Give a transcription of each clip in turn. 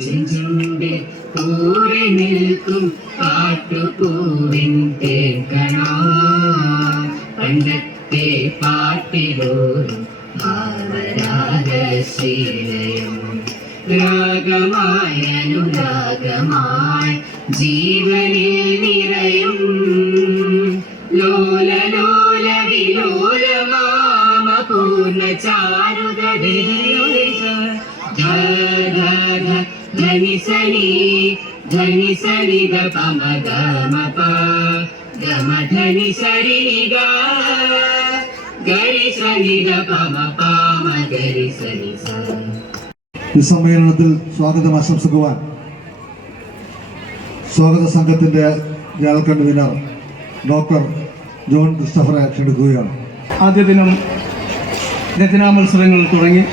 ചെഞ്ചുണ്ടിൽ കൂറി നിൽക്കും പാട്ടുപൂവിൻ തേക്കണോ പണ്ടത്തെ പാട്ടിലോരും ഭാവരാഗശീലയം രാഗമായ അനുരാഗമായി ജീവനിൽ നിറയും ലോല ലോല വിലോലമാമ പൂർണ്ണ ചാരുത ധനി സനി ഗ പമ ഗമ പ ഗമ ധനി സരി ഗ ഗരി സനി ഗ പമ പാമ ഗരി സനി സ. ഈ സമ്മേളനത്തിൽ സ്വാഗതം ആശംസിക്കുവാൻ സ്വാഗത സംഘത്തിന്റെ ജനറൽ കൺവീനർ ഡോക്ടർ ജോൺ ക്രിസ്റ്റഫറെ ക്ഷണിക്കുകയാണ്. ആദ്യ ദിനം രചനാ മത്സരങ്ങൾ തുടങ്ങി.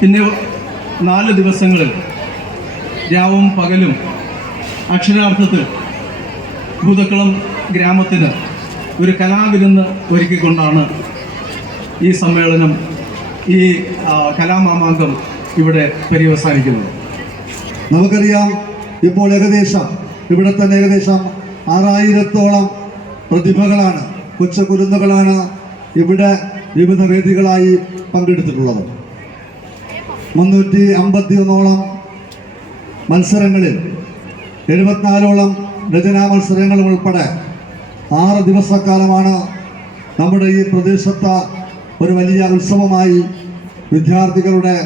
പിന്നെ 4 ദിവസങ്ങളിൽ രാവും പകലും അക്ഷരാർത്ഥത്തിൽ ഭൂതക്കുളം ഗ്രാമത്തിന് ഒരു കലാവിരുന്ന് ഒരുക്കിക്കൊണ്ടാണ് ഈ സമ്മേളനം, ഈ കലാമാമാങ്കം ഇവിടെ പര്യവസാനിക്കുന്നത്. നമുക്കറിയാം, ഇപ്പോൾ ഇവിടെ തന്നെ ഏകദേശം 6000-ഓളം പ്രതിഭകളാണ്, കൊച്ചു കുരുന്നുകളാണ് ഇവിടെ വിവിധ വേദികളായി പങ്കെടുത്തിട്ടുള്ളത്. 351ഓളം മത്സരങ്ങളിൽ 74ഓളം രചനാ മത്സരങ്ങളും ഉൾപ്പെടെ 6 ദിവസക്കാലമാണ് നമ്മുടെ ഈ പ്രദേശത്ത് ഒരു വലിയ ഉത്സവമായി വിദ്യാർത്ഥികളുടെ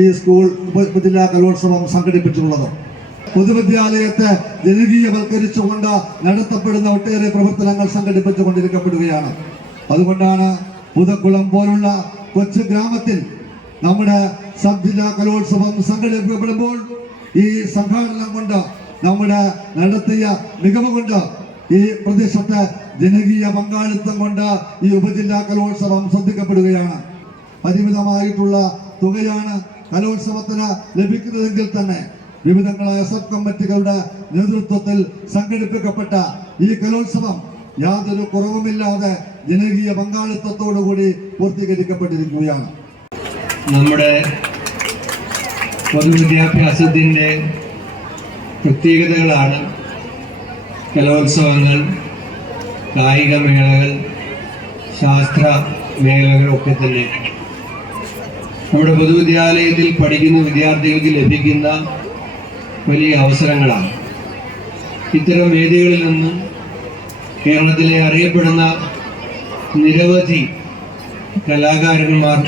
ഈ സ്കൂൾ ഉപജില്ലാ കലോത്സവം സംഘടിപ്പിച്ചിട്ടുള്ളത്. പൊതുവിദ്യാലയത്തെ ജനകീയവൽക്കരിച്ചുകൊണ്ട് നടത്തപ്പെടുന്ന ഒട്ടേറെ പ്രവർത്തനങ്ങൾ സംഘടിപ്പിച്ചുകൊണ്ടിരിക്കപ്പെടുകയാണ്. അതുകൊണ്ടാണ് പുതക്കുളം പോലുള്ള കൊച്ചു ഗ്രാമത്തിൽ നമ്മുടെ സബ് ജില്ലാ കലോത്സവം സംഘടിപ്പിക്കപ്പെടുമ്പോൾ ഈ സംഘാടനം കൊണ്ട്, നമ്മുടെ നടത്തിയ മികവ് കൊണ്ട്, ഈ പ്രദേശത്തെ ജനകീയ പങ്കാളിത്തം കൊണ്ട് ഈ ഉപജില്ലാ കലോത്സവം ശ്രദ്ധിക്കപ്പെടുകയാണ്. പരിമിതമായിട്ടുള്ള തുകയാണ് കലോത്സവത്തിന് ലഭിക്കുന്നതെങ്കിൽ തന്നെ വിവിധങ്ങളായ സബ് കമ്മിറ്റികളുടെ നേതൃത്വത്തിൽ സംഘടിപ്പിക്കപ്പെട്ട ഈ കലോത്സവം യാതൊരു കുറവുമില്ലാതെ ജനകീയ പങ്കാളിത്തത്തോടുകൂടി പൂർത്തീകരിക്കപ്പെട്ടിരിക്കുകയാണ്. നമ്മുടെ പൊതുവിദ്യാഭ്യാസത്തിൻ്റെ പ്രത്യേകതകളാണ് കലോത്സവങ്ങൾ, കായികമേളകൾ, ശാസ്ത്ര മേളകളൊക്കെ തന്നെ. നമ്മുടെ പൊതുവിദ്യാലയത്തിൽ പഠിക്കുന്ന വിദ്യാർത്ഥികൾക്ക് ലഭിക്കുന്ന വലിയ അവസരങ്ങളാണ്. ഇത്തരം വേദികളിൽ നിന്ന് കേരളത്തിലെ അറിയപ്പെടുന്ന നിരവധി കലാകാരന്മാർ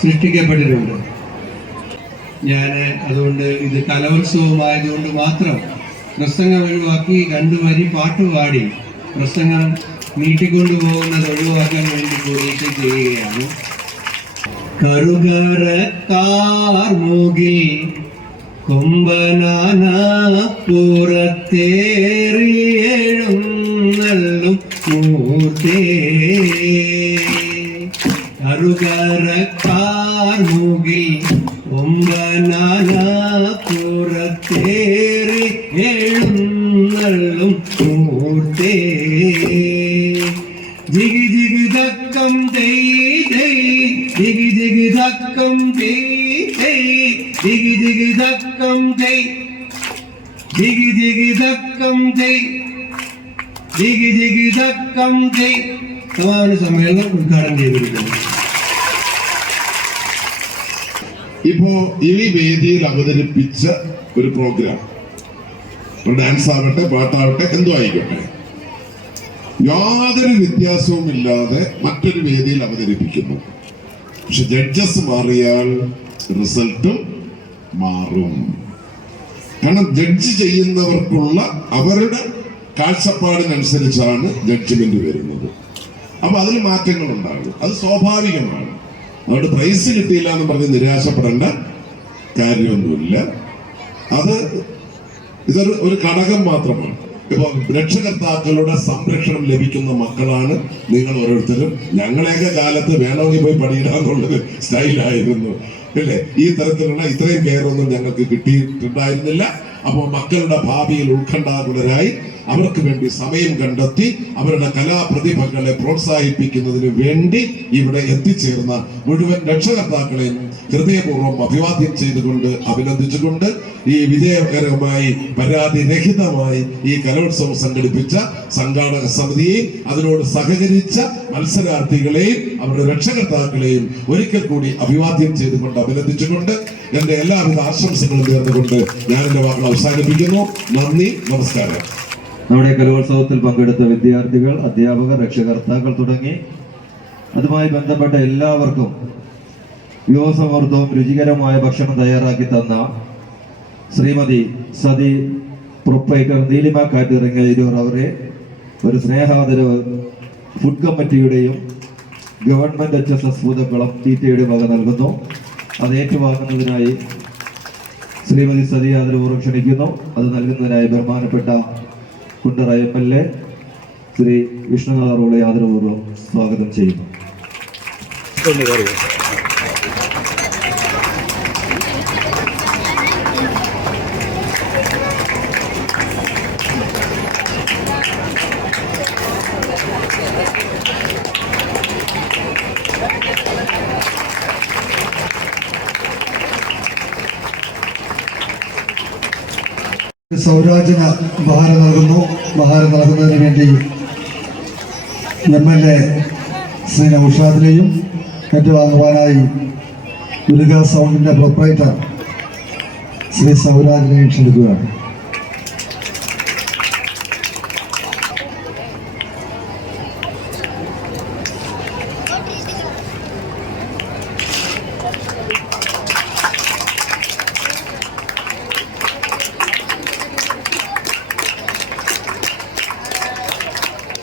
സൃഷ്ടിക്കപ്പെട്ടിട്ടുണ്ട്. ഞാൻ അതുകൊണ്ട് ഇത് കലോത്സവമായതുകൊണ്ട് മാത്രം പ്രസംഗം ഒഴിവാക്കി 2 വരി പാട്ടുപാടി പ്രസംഗം നീട്ടിക്കൊണ്ടുപോകുന്നത് ഒഴിവാക്കാൻ വേണ്ടി പോയിട്ട് ചെയ്യുകയാണ്. കറുകറക്കാർമുകിൽ കൊമ്പനാന പുറത്തേറിയെഴുന്നള്ളും മൂർത്തേ, കറുകറക്കാർമുകിൽ കൊമ്പനാന പുറത്തേറി എഴുന്നള്ളും മൂർത്തേ, ജിഗി ജിഗി ദക്കം ജയ് ജയ്, ജിഗി ജിഗി ദക്കം ജയ് ജയ്, ജിഗി ജിഗി ദക്കം ജയ്, ജിഗി ജിഗി ദക്കം ജയ്, ജിഗി ജിഗി ദക്കം ജയ്. സമാപന സമ്മേളനം ഉദ്ഘാടനം ചെയ്തിരിക്കുന്നു. ഇപ്പോ ഈ വേദിയിൽ അവതരിപ്പിച്ച ഒരു പ്രോഗ്രാം, ഡാൻസ് ആവട്ടെ, പാട്ടാവട്ടെ, എന്തോ ആയിക്കോട്ടെ, യാതൊരു വ്യത്യാസവും ഇല്ലാതെ മറ്റൊരു വേദിയിൽ അവതരിപ്പിക്കുന്നു. പക്ഷെ ജഡ്ജസ് മാറിയാൽ റിസൾട്ടും മാറും. കാരണം ജഡ്ജ് ചെയ്യുന്നവർക്കുള്ള അവരുടെ കാഴ്ചപ്പാടിനനുസരിച്ചാണ് ജഡ്ജ്മെന്റ് വരുന്നത്. അപ്പൊ അതിൽ മാറ്റങ്ങൾ ഉണ്ടാകും, അത് സ്വാഭാവികമാണ്. അതുകൊണ്ട് പ്രൈസ് കിട്ടിയില്ല എന്ന് പറഞ്ഞ് നിരാശപ്പെടേണ്ട കാര്യമൊന്നുമില്ല. ഇതൊരു ഘടകം മാത്രമാണ്. ഇപ്പൊ രക്ഷകർത്താക്കളുടെ സംരക്ഷണം ലഭിക്കുന്ന മക്കളാണ് നിങ്ങൾ ഓരോരുത്തരും. ഞങ്ങളെയൊക്കെ കാലത്ത് വേണമെങ്കിൽ പോയി പണിയിടാന്നുള്ളൊരു സ്റ്റൈലായിരുന്നു, അല്ലേ? ഈ തരത്തിലുള്ള ഇത്രയും കെയറൊന്നും ഞങ്ങൾക്ക് കിട്ടിയിട്ടുണ്ടായിരുന്നില്ല. അപ്പോൾ മക്കളുടെ ഭാവിയിൽ ഉത്കണ്ഠാകുലരായി അവർക്ക് വേണ്ടി സമയം കണ്ടെത്തി അവരുടെ കലാപ്രതിഭകളെ പ്രോത്സാഹിപ്പിക്കുന്നതിന് വേണ്ടി ഇവിടെ എത്തിച്ചേർന്ന മുഴുവൻ രക്ഷകർത്താക്കളെയും ഹൃദയപൂർവ്വം അഭിവാദ്യം ചെയ്തുകൊണ്ട് അഭിനന്ദിച്ചുകൊണ്ട് ഈ വിജയകരമായി പരാതിരഹിതമായി ഈ കലോത്സവം സംഘടിപ്പിച്ച സംഘാടക സമിതിയെയും അതിനോട് സഹകരിച്ച മത്സരാർത്ഥികളെയും അവരുടെ രക്ഷകർത്താക്കളെയും ഒരിക്കൽ കൂടി അഭിവാദ്യം ചെയ്തുകൊണ്ട് അഭിനന്ദിച്ചുകൊണ്ട് എന്റെ എല്ലാവിധ ആശംസകളും നേർന്നുകൊണ്ട് ഞാൻ എന്റെ വാക്കുകൾ അവസാനിപ്പിക്കുന്നു. നന്ദി, നമസ്കാരം. നമ്മുടെ കലോത്സവത്തിൽ പങ്കെടുത്ത വിദ്യാർത്ഥികൾ, അധ്യാപകർ, രക്ഷകർത്താക്കൾ തുടങ്ങി അതുമായി ബന്ധപ്പെട്ട എല്ലാവർക്കും വിഭവസമൃദ്ധവും രുചികരമായ ഭക്ഷണം തയ്യാറാക്കി തന്ന ശ്രീമതി സതി പ്രൊപ്പറേറ്റർ നീലിമ കാറ്റിറങ്ങിയൂർ അവരെ ഒരു സ്നേഹാദരവ് ഫുഡ് കമ്മിറ്റിയുടെയും ഗവൺമെന്റ് HSS ഭൂതക്കുളം തീറ്റയുടെ വക നൽകുന്നു. അത് ഏറ്റുവാങ്ങുന്നതിനായി ശ്രീമതി സതി ആദരപൂർവ്വം ക്ഷണിക്കുന്നു. അത് നൽകുന്നതിനായി ബഹുമാനപ്പെട്ട കുണ്ടറ MLA ശ്രീ വിഷ്ണുനാഥ റോളെ ആദരപൂർവ്വം സ്വാഗതം ചെയ്യുന്നു. സൗരാജിന് ഉപഹാരം നൽകുന്നു. ഉപഹാരം നൽകുന്നതിന് വേണ്ടി MLA ശ്രീ നൗഷാദിനെയും ഏറ്റുവാങ്ങുവാനായി ദുർഗ സൗണ്ടിന്റെ പ്രൊപ്പറേറ്റർ ശ്രീ സൗരാജിനെയും ക്ഷണിക്കുകയാണ്.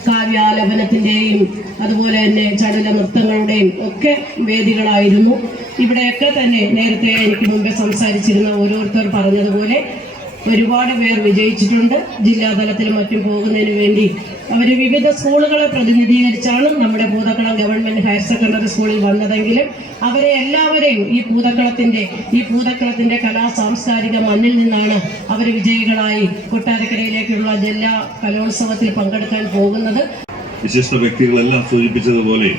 കാവ്യാലപനത്തിന്റെയും അതുപോലെ തന്നെ ചടുല നൃത്തങ്ങളുടെയും ഒക്കെ വേദികളായിരുന്നു. ഇവിടെയൊക്കെ തന്നെ നേരത്തെ എനിക്ക് മുമ്പേ സംസാരിച്ചിരുന്ന ഓരോരുത്തർ പറഞ്ഞതുപോലെ ഒരുപാട് പേർ വിജയിച്ചിട്ടുണ്ട്. ജില്ലാതലത്തിലും മറ്റും പോകുന്നതിന് വേണ്ടി അവർ വിവിധ സ്കൂളുകളെ പ്രതിനിധീകരിച്ചാണ് നമ്മുടെ പൂതക്കുളം ഗവൺമെന്റ് ഹയർ സെക്കൻഡറി സ്കൂളിൽ വന്നതെങ്കിലും അവരെ എല്ലാവരെയും ഈ പൂതക്കുളത്തിന്റെ കലാ സാംസ്കാരിക മണ്ണിൽ നിന്നാണ് അവർ വിജയികളായി കൊട്ടാരക്കരയിലേക്കുള്ള ജില്ലാ കലോത്സവത്തിൽ പങ്കെടുക്കാൻ പോകുന്നത്. വിശിഷ്ട വ്യക്തികളെല്ലാം സൂചിപ്പിച്ചതുപോലെ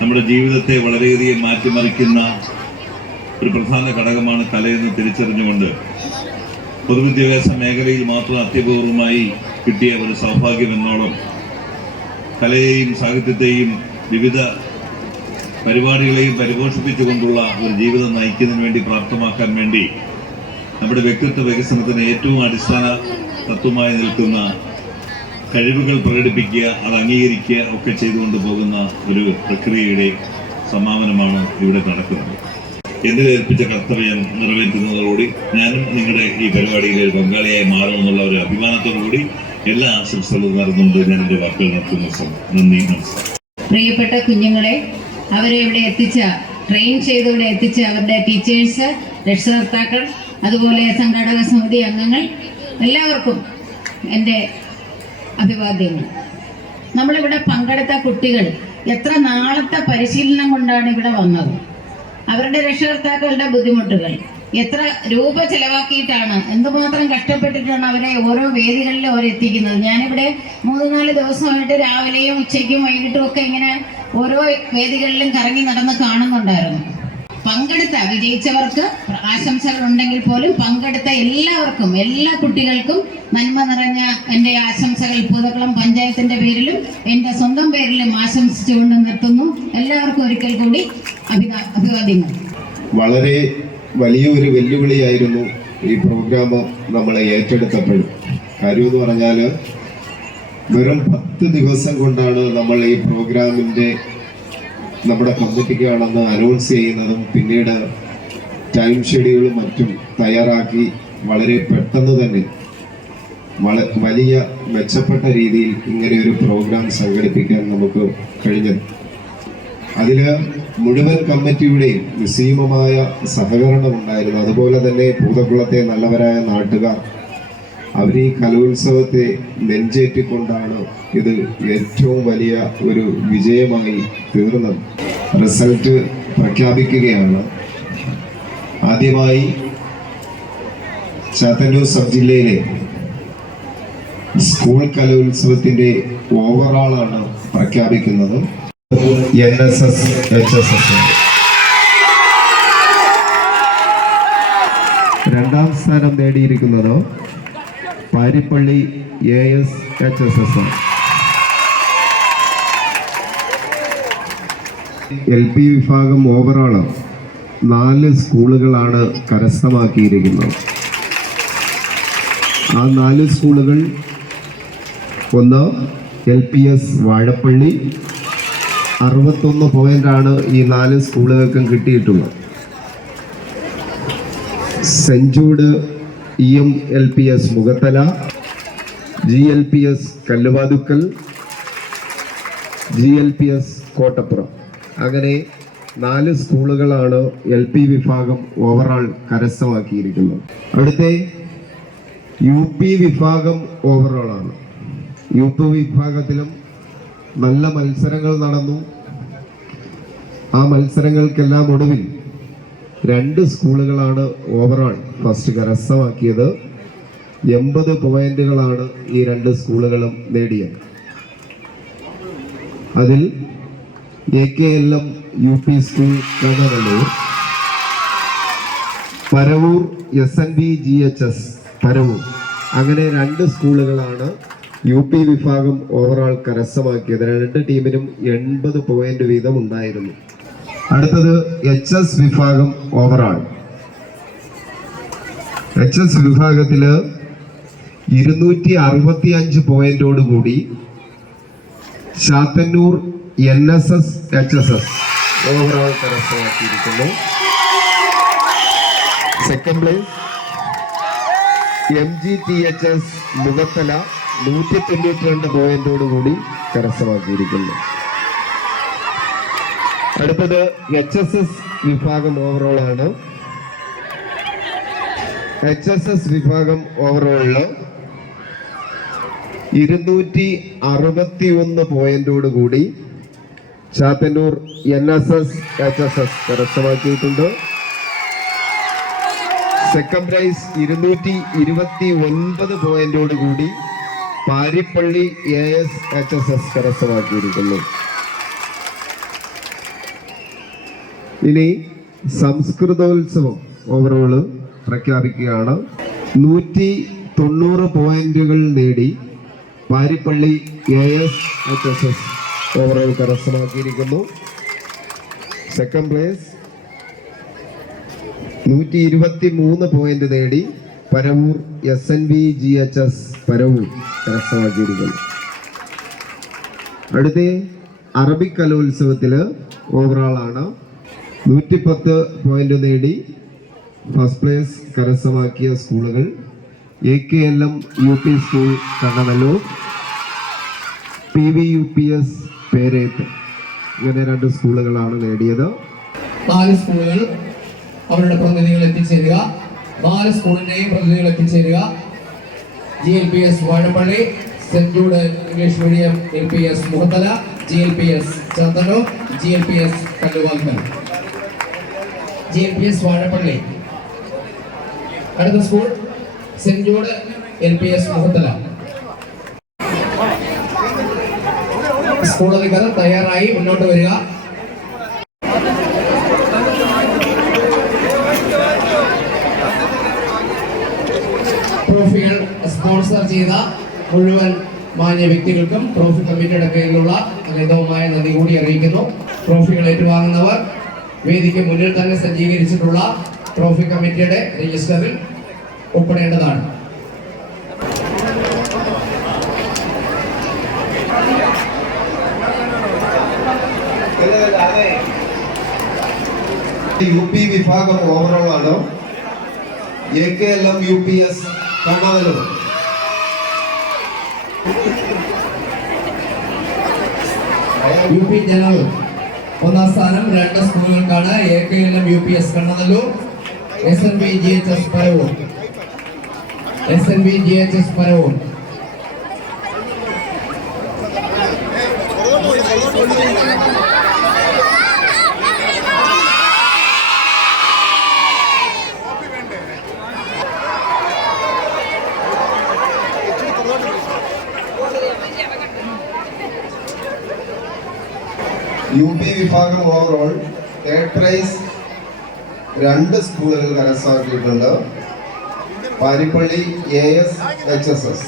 നമ്മുടെ ജീവിതത്തെ വളരെയധികം മാറ്റിമറിക്കുന്ന ഒരു പ്രധാന ഘടകമാണ് കലയെന്ന് തിരിച്ചറിഞ്ഞുകൊണ്ട് പൊതുവിദ്യാഭ്യാസ മേഖലയിൽ മാത്രം അത്യപൂർവമായി കിട്ടിയ ഒരു സൗഭാഗ്യം എന്നോളം കലയെയും സാഹിത്യത്തെയും വിവിധ പരിപാടികളെയും പരിപോഷിപ്പിച്ചുകൊണ്ടുള്ള ഒരു ജീവിതം നയിക്കുന്നതിന് വേണ്ടി പ്രാപ്തമാക്കാൻ വേണ്ടി നമ്മുടെ വ്യക്തിത്വ വികസനത്തിന് ഏറ്റവും അടിസ്ഥാന തത്വമായി നിൽക്കുന്ന കഴിവുകൾ പ്രകടിപ്പിക്കുക, അത് അംഗീകരിക്കുക ഒക്കെ ചെയ്തുകൊണ്ട് പോകുന്ന ഒരു പ്രക്രിയയുടെ സമാപനമാണ് ഇവിടെ നടക്കുന്നത്. എന്നിൽ ഏൽപ്പിച്ച കർത്തവ്യം നിറവേറ്റുന്നതോടുകൂടി ഞാനും നിങ്ങളുടെ ഈ പരിപാടിയിലെ പങ്കാളിയായി മാറുമെന്നുള്ള ഒരു അഭിമാനത്തോടുകൂടി എല്ലാ ആശംസകളും നേർന്നുകൊണ്ട് ഞാൻ എൻ്റെ വാക്കുകൾ നടത്തുന്നു. നന്ദി, നമസ്കാരം. പ്രിയപ്പെട്ട കുഞ്ഞുങ്ങളെ, അവരെ ഇവിടെ എത്തിച്ച, ട്രെയിൻ ചെയ്ത് ഇവിടെ എത്തിച്ച അവരുടെ ടീച്ചേഴ്സ്, രക്ഷകർത്താക്കൾ, അതുപോലെ സംഘാടക സമിതി അംഗങ്ങൾ, എല്ലാവർക്കും എൻ്റെ അഭിവാദ്യങ്ങൾ. നമ്മളിവിടെ പങ്കെടുത്ത കുട്ടികൾ എത്ര നാളത്തെ പരിശീലനം കൊണ്ടാണ് ഇവിടെ വന്നത്. അവരുടെ രക്ഷകർത്താക്കളുടെ ബുദ്ധിമുട്ടുകൾ, എത്ര രൂപ ചെലവാക്കിയിട്ടാണ്, എന്തുമാത്രം കഷ്ടപ്പെട്ടിട്ടാണ് അവരെ ഓരോ വേദികളിലും അവരെത്തിക്കുന്നത്. ഞാനിവിടെ 3-4 ദിവസമായിട്ട് രാവിലെയും ഉച്ചയ്ക്കും വൈകിട്ടും ഒക്കെ ഇങ്ങനെ ഓരോ വേദികളിലും കറങ്ങി നടന്ന് കാണുന്നുണ്ടായിരുന്നു. പങ്കെടുത്ത വിജയിച്ചവർക്ക് ആശംസകൾ ഉണ്ടെങ്കിൽ പോലും പങ്കെടുത്ത എല്ലാവർക്കും, എല്ലാ കുട്ടികൾക്കും നന്മ നിറഞ്ഞ എൻ്റെ ആശംസകൾ പൂതക്കുളം പഞ്ചായത്തിന്റെ പേരിലും എൻ്റെ സ്വന്തം പേരിലും ആശംസിച്ചുകൊണ്ട് നിർത്തുന്നു. എല്ലാവർക്കും ഒരിക്കൽ കൂടി അഭിവാദ്യങ്ങൾ. വളരെ വലിയൊരു വെല്ലുവിളിയായിരുന്നു ഈ പ്രോഗ്രാം നമ്മളെ ഏറ്റെടുത്തപ്പോഴും. കാര്യം എന്ന് പറഞ്ഞാൽ വെറും 10 ദിവസം കൊണ്ടാണ് നമ്മൾ ഈ പ്രോഗ്രാമിൻ്റെ നമ്മുടെ കമ്മിറ്റിക്കാണെന്ന് അനൗൺസ് ചെയ്യുന്നതും പിന്നീട് ടൈം ഷെഡ്യൂളും മറ്റും തയ്യാറാക്കി വളരെ പെട്ടെന്ന് തന്നെ വലിയ മെച്ചപ്പെട്ട രീതിയിൽ ഇങ്ങനെ ഒരു പ്രോഗ്രാം സംഘടിപ്പിക്കാൻ നമുക്ക് കഴിഞ്ഞത്. അതിൽ മുഴുവൻ കമ്മിറ്റിയുടെയും നിസ്സീമമായ സഹകരണം ഉണ്ടായിരുന്നു. അതുപോലെ തന്നെ പൂതക്കുളത്തെ നല്ലവരായ നാട്ടുകാർ അവർ ഈ കലോത്സവത്തെ നെഞ്ചേറ്റിക്കൊണ്ടാണ് ഇത് ഏറ്റവും വലിയ ഒരു വിജയമായി തീർന്നത്. റിസൾട്ട് പ്രഖ്യാപിക്കുകയാണ്. ആദ്യമായി ചാത്തന്നൂർ സബ് ജില്ലയിലെ സ്കൂൾ കലോത്സവത്തിൻ്റെ ഓവറോളാണ് പ്രഖ്യാപിക്കുന്നത്. NSS HSS രണ്ടാം സ്ഥാനം നേടിയിരിക്കുന്നത് പാരിപ്പള്ളി ASHSS. LP വിഭാഗം ഓവറോൾ 4 സ്കൂളുകളാണ് കരസ്ഥമാക്കിയിരിക്കുന്നത്. ആ 4 സ്കൂളുകൾ, ഒന്ന് LPS വാഴപ്പള്ളി, 61 പോയിന്റാണ് ഈ 4 സ്കൂളുകൾക്കും കിട്ടിയിട്ടുള്ളത്. Saint Jude EMLPS Mukhathala, GLPS Kalluvathukkal, GLPS Kottappuram, അങ്ങനെ 4 സ്കൂളുകളാണ് LP വിഭാഗം ഓവറോൾ കരസ്ഥമാക്കിയിരിക്കുന്നത്. അവിടുത്തെ UP വിഭാഗം ഓവറോളാണ്. UP വിഭാഗത്തിലും നല്ല മത്സരങ്ങൾ നടന്നു. ആ മത്സരങ്ങൾക്കെല്ലാം ഒടുവിൽ 2 സ്കൂളുകളാണ് ഓവറോൾ ഫസ്റ്റ് കരസ്ഥമാക്കിയത്. 80 പോയിന്റുകളാണ് ഈ 2 സ്കൂളുകളും നേടിയത്. അതിൽ AKLM UP school Kannanallur, Paravur SNV GHS Paravur, അങ്ങനെ 2 സ്കൂളുകളാണ് UP വിഭാഗം ഓവറോൾ കരസ്ഥമാക്കിയത്. 2 ടീമിനും 80 പോയിന്റ് വീതം ഉണ്ടായിരുന്നു. അടുത്തത് HS വിഭാഗം ഓവറോൾ. HS വിഭാഗത്തില് 265 പോയിന്റോടുകൂടി ചാത്തന്നൂർ NSS HSS ഓവറോൾ കരസ്ഥമാക്കിയിരിക്കുന്നു. സെക്കൻഡ് പ്ലേസ് MGTHS മുഖത്തല 192 പോയിന്റോടുകൂടി കരസ്ഥമാക്കിയിരിക്കുന്നു. അടുത്തത് HSS വിഭാഗം ഓവറോൾ ആണ്. HSS വിഭാഗം ഓവറോളില് 261 പോയിന്റോടുകൂടി ചാത്തന്നൂർ NSS HSS കരസ്ഥമാക്കിയിട്ടുണ്ട്. സെക്കൻഡ് പ്രൈസ് 229 പോയിന്റോടുകൂടി പാരിപ്പള്ളി ASHSS കരസ്ഥമാക്കിയിരിക്കുന്നു. ഇനി സംസ്കൃതോത്സവം ഓവറോള് പ്രഖ്യാപിക്കുകയാണ്. 190 പോയിന്റുകൾ നേടി പാരിപ്പള്ളി ASHSS ഓവറോൾ കരസ്ഥമാക്കിയിരിക്കുന്നു. സെക്കൻഡ് പ്ലേസ് 123 പോയിന്റ് നേടി പരവൂർ SNV GHS പരവൂർ കരസ്ഥമാക്കിയിരിക്കുന്നു. അടുത്ത അറബിക് കലോത്സവത്തില് ഓവറോൾ ആണ്. 110 പോയിന്റ് നേടി ഫസ്റ്റ് പ്ലേസ് കരസ്ഥമാക്കിയ സ്കൂളുകൾ AKLM UP school Kannanallur, PVUPS പേരേത്ത്, ഇങ്ങനെ 2 സ്കൂളുകളാണ് നേടിയത്. 4 സ്കൂളുകൾ അവരുടെ പ്രതിനിധികൾ എത്തിച്ചേരുക. 4 സ്കൂളിൻ്റെയും പ്രതിനിധികൾ എത്തിച്ചേരുക. GLPS Vazhappally, saint Jude English medium LPS Mukhathala, GLPS Chathannoor, GLPS Kalluvathukkal. GLPS Vazhappally. അടുത്ത school saint Jude LPS Mukhathala. School അധികൃതർ തയ്യാറായി മുന്നോട്ട് വരിക. ട്രോഫികൾ സ്പോൺസർ ചെയ്ത മുഴുവൻ മാന്യ വ്യക്തികൾക്കും ട്രോഫി കമ്മിറ്റിയുടെ പേരിലുള്ള ലളിതവുമായ നന്ദി കൂടി അറിയിക്കുന്നു. ട്രോഫികൾ ഏറ്റുവാങ്ങുന്നവർ വേദിക്ക് മുന്നിൽ തന്നെ സജ്ജീകരിച്ചിട്ടുള്ള ട്രോഫി കമ്മിറ്റിയുടെ രജിസ്റ്ററിൽ ഒപ്പിടേണ്ടതാണ്. UP വിഭാഗം ഓവറോൾ ആണ്. AKLM UPS Kannanallur. UP general 1ാം സ്ഥാനം 2 സ്കൂളുകൾക്കാണ്. AKLM UPS Kannanallur, SNV GHS Paravur. SNV GHS Paravur. UP വിഭാഗം ഓവറോൾ തേർഡ് പ്രൈസ് 2 സ്കൂളുകൾ കരസ്ഥമാക്കിയിട്ടുണ്ട്. Parippally AS HSS.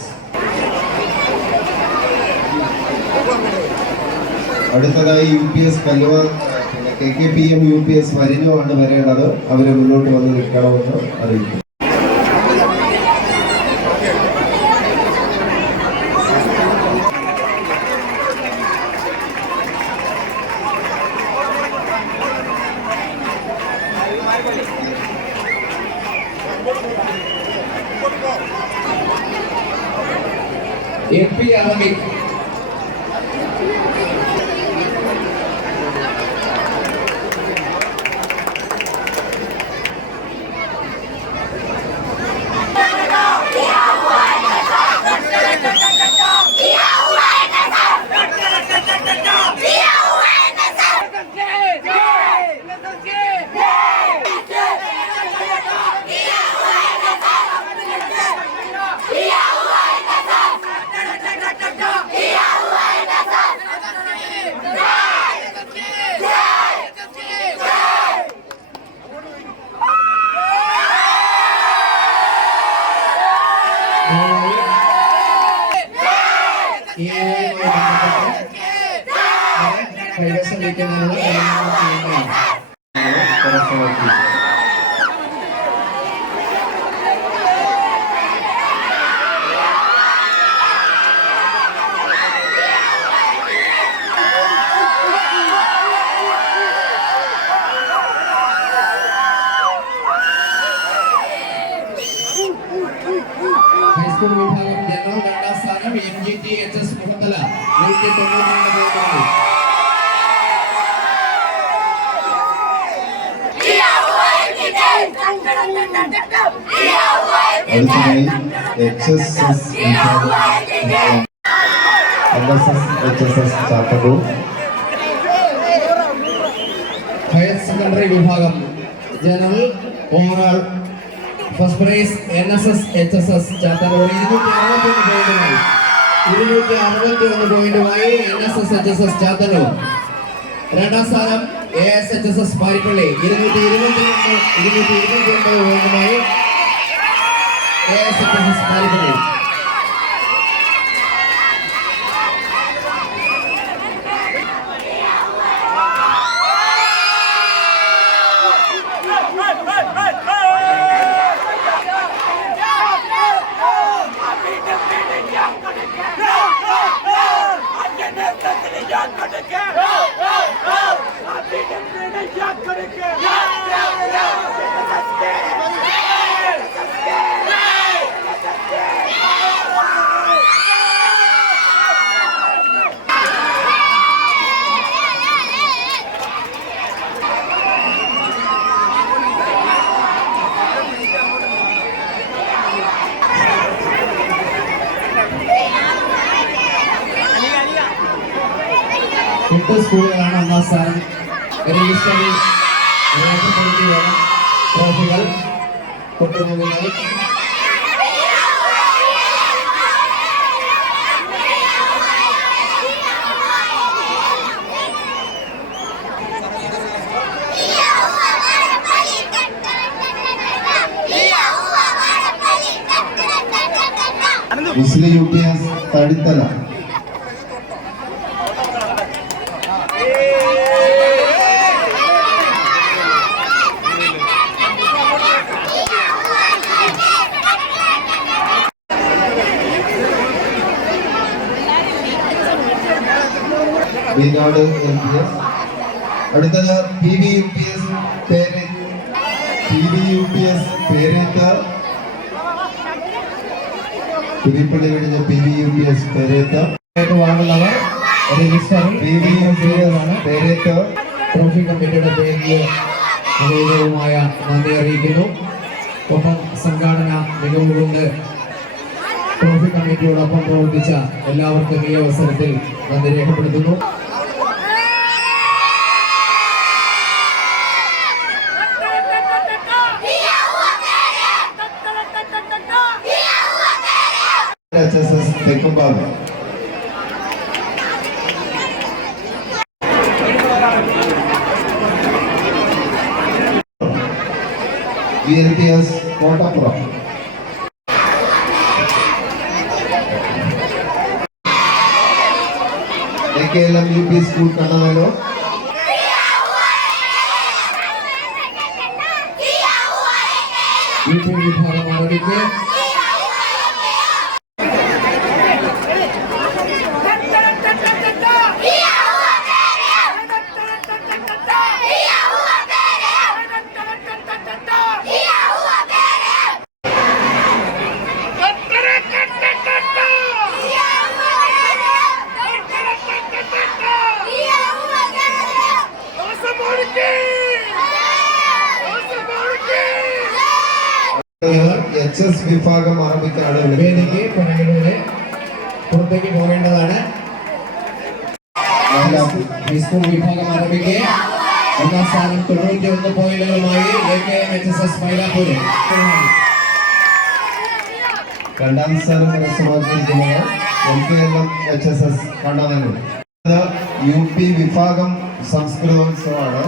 അടുത്തതായി UPS കല്ലുവാർ KKPM UPS വരിഞ്ഞുമാണ് വരേണ്ടത്. അവരെ മുന്നോട്ട് വന്ന് നിൽക്കണമെന്ന് അറിയിക്കും. AP Arabic. കൈവശം വയ്ക്കുന്നതിനുള്ള ഹൈസ്കൂൾ വിഭാഗം ജനറൽ രണ്ടാം സ്ഥാനം MGTHS മുഖത്തല 192 അടുത്തതായി HSS NSS HSS Chathannoor. Higher secondary വിഭാഗം general overall first prize NSS HSS Chathannoor 261 പോയിന്റുമായി NSS HSS ചാത്തന്നൂർ. രണ്ടാം സ്ഥാനം ASHSS പാരിപ്പള്ളി 229 പോയിന്റുമായി ASHSS പാരിപ്പള്ളി. എട്ട് സ്കൂളുകളാണ് ഒന്നാം സ്ഥാനം രജിസ്റ്ററിൽ രേഖപ്പെടുത്തി വേണം ട്രോഫികൾ കൊണ്ടുപോകുന്നത്. മുസ്ലിം UPS തടിത്തല. വീനാട് LPS. അടുത്തത് PVUPS പേരേത്ത. പുലിപ്പള്ളി കഴിഞ്ഞ PVUPS പേരേത്ത. വാങ്ങുന്നവർ രജിസ്റ്ററിൽ PVUPS പേരേത്ത. ട്രോഫി കമ്മിറ്റിയുടെ പേരിൽ ഹൃദയപൂർവമായ നന്ദി അറിയിക്കുന്നു. ഒപ്പം സംഘാടന മികവ് കൊണ്ട് ട്രോഫി കമ്മിറ്റിയോടൊപ്പം പ്രവർത്തിച്ച എല്ലാവർക്കും ഈ അവസരത്തിൽ നന്ദി രേഖപ്പെടുത്തുന്നു. HSS Thekkumbhagam. VLPS Kottappuram. KKLM UP school Kannavallur. വിഭാഗം അറബിക്ക് HS വിഭാഗം അറബിക്കാണ് വേദിക്ക് പുറകിലൂടെ പുറത്തേക്ക് പോകേണ്ടതാണ്. സ്കൂൾ വിഭാഗം അറബിക്ക് ഒന്നാം സ്ഥാനം 91 പോയിന്റുകളുമായി AKMHSS മൈലാപ്പൂർ. രണ്ടാം സ്ഥാനം കരസ്ഥമാക്കിയിരിക്കുന്നത് LKLM-HSS കണ്ണവല്ലൂർ. UP വിഭാഗം സംസ്കൃതോത്സവമാണ്.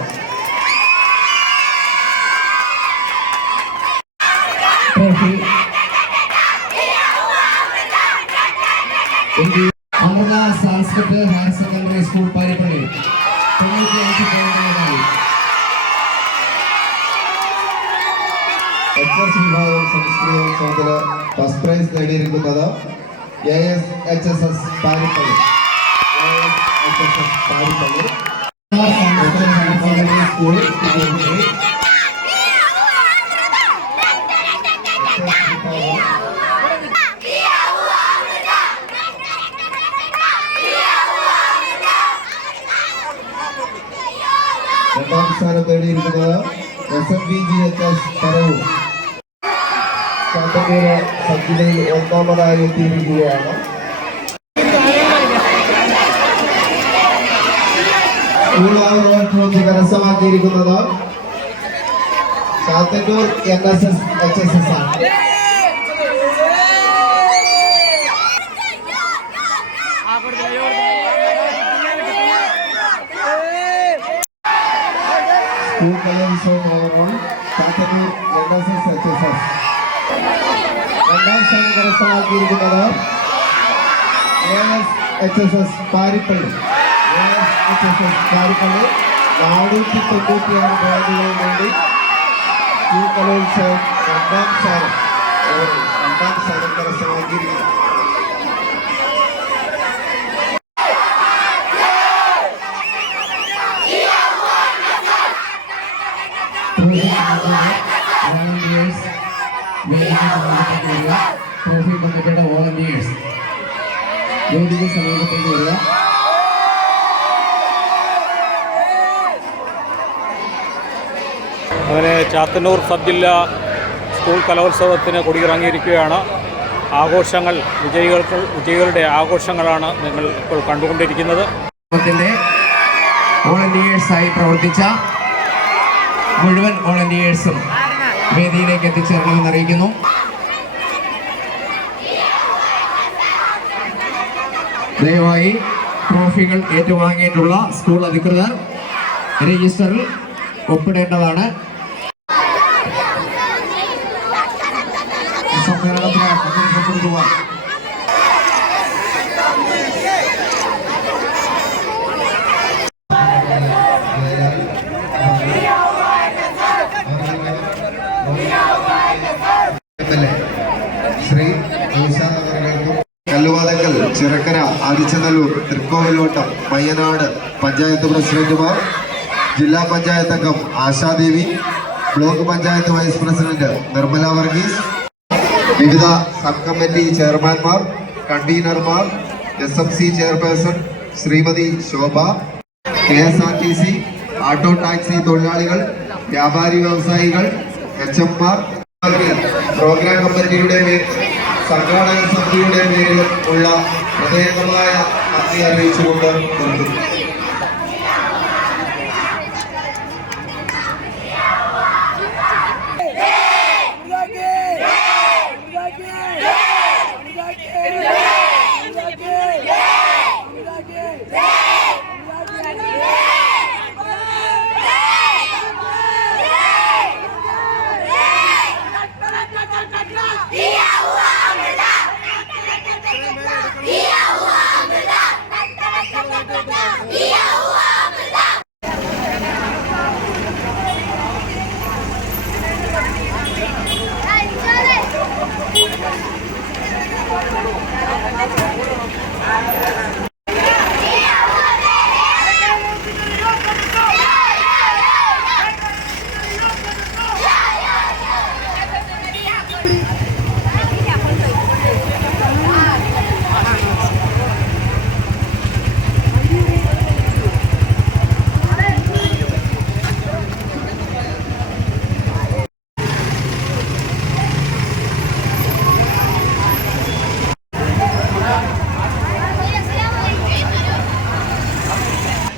Amrita Sanskrit higher secondary school Paripally 95 പോയിന്റുകളായി. HS വിഭാഗം സംസ്കൃതോത്സവത്തിന് ഫസ്റ്റ് പ്രൈസ് നേടിയിരിക്കുന്നത് ASHSS Paripally. ASHSS Paripally school Paripally. രണ്ടാം സ്ഥാനം നേടിയിരിക്കുന്നത് SMVGHS പറവൂർ. ചാത്തന്നൂര് സബ്ജില്ലയിൽ ഒന്നാമതായി എത്തിയിരിക്കുകയാണ്. സ്കൂൾ ഓവറോൾ ട്രോഫി കരസ്ഥമാക്കിയിരിക്കുന്നത് ചാത്തന്നൂർ NSS-HSS ആണ്. സ്കൂൾ കലോത്സവം ഓവറോൾ ചാത്തന്നൂർ NSS-HSS. രണ്ടാം സ്ഥാനം കരസ്ഥമാക്കിയിരിക്കുന്നത് ASHSS പാരിപ്പള്ളി. ASHSS പാരിപ്പള്ളി 496 പോയിന്റുകൾ നേടി സ്കൂൾ കലോത്സവം രണ്ടാം സ്ഥാനം കരസ്ഥമാക്കിയിരിക്കുന്നു. ട്രോഫി കമ്മിറ്റിയുടെ വോളണ്ടിയേഴ്സ് വേദിക്ക് സമീപത്തേക്ക് വരിക. അങ്ങനെ ചാത്തന്നൂർ സബ് ജില്ലാ സ്കൂൾ കലോത്സവത്തിന് കൊടിയിറങ്ങിയിരിക്കുകയാണ്. ആഘോഷങ്ങൾ വിജയികളുടെ ആഘോഷങ്ങളാണ് നിങ്ങൾ ഇപ്പോൾ കണ്ടുകൊണ്ടിരിക്കുന്നത്. വോളണ്ടിയേഴ്സായി പ്രവർത്തിച്ച മുഴുവൻ വോളണ്ടിയേഴ്സും വേദിയിലേക്ക് എത്തിച്ചേരണമെന്ന് അറിയിക്കുന്നു. ദയവായി ട്രോഫികൾ ഏറ്റുവാങ്ങിയിട്ടുള്ള സ്കൂൾ അധികൃതർ രജിസ്റ്ററിൽ ഒപ്പിടേണ്ടതാണ്. സമ്മേളനത്തിന് പങ്കെടുക്കപ്പെടുക. ശ്രീ ഔഷാദവർഗൾക്കും കല്ലുവാതക്കൽ, ചിറക്കര, ആദിച്ചനല്ലൂർ, തൃക്കോവിലോട്ടം, പയ്യനാട് പഞ്ചായത്ത് പ്രസിഡന്റുമാർ, ജില്ലാ പഞ്ചായത്ത് അംഗം Ashadevi, block panchayat vice president Nirmala Varghese, വിവിധ സബ് കമ്മിറ്റി ചെയർമാൻമാർ, കൺവീനർമാർ, SMC chairperson Shrimati Shobha, KSRTC, auto taxi തൊഴിലാളികൾ, വ്യാപാരി വ്യവസായികൾ, HMമാർ, പ്രോഗ്രാം കമ്മിറ്റിയുടെ സംഘാടക സമിതിയുടെ പേരിൽ ഉള്ള ഹൃദയംഗമായ നന്ദി അറിയിച്ചുകൊണ്ട് നിർത്തുന്നു. Yeah.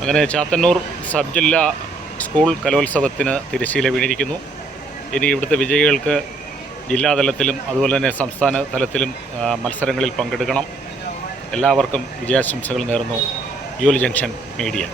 അങ്ങനെ ചാത്തന്നൂർ സബ് ജില്ലാ സ്കൂൾ കലോത്സവത്തിന് തിരശ്ശീല വീണിരിക്കുന്നു. ഇനി ഇവിടുത്തെ വിജയികൾക്ക് ജില്ലാതലത്തിലും അതുപോലെ തന്നെ സംസ്ഥാന തലത്തിലും മത്സരങ്ങളിൽ പങ്കെടുക്കണം. എല്ലാവർക്കും വിജയാശംസകൾ നേർന്നു. യൂൽ ജംഗ്ഷൻ മീഡിയ.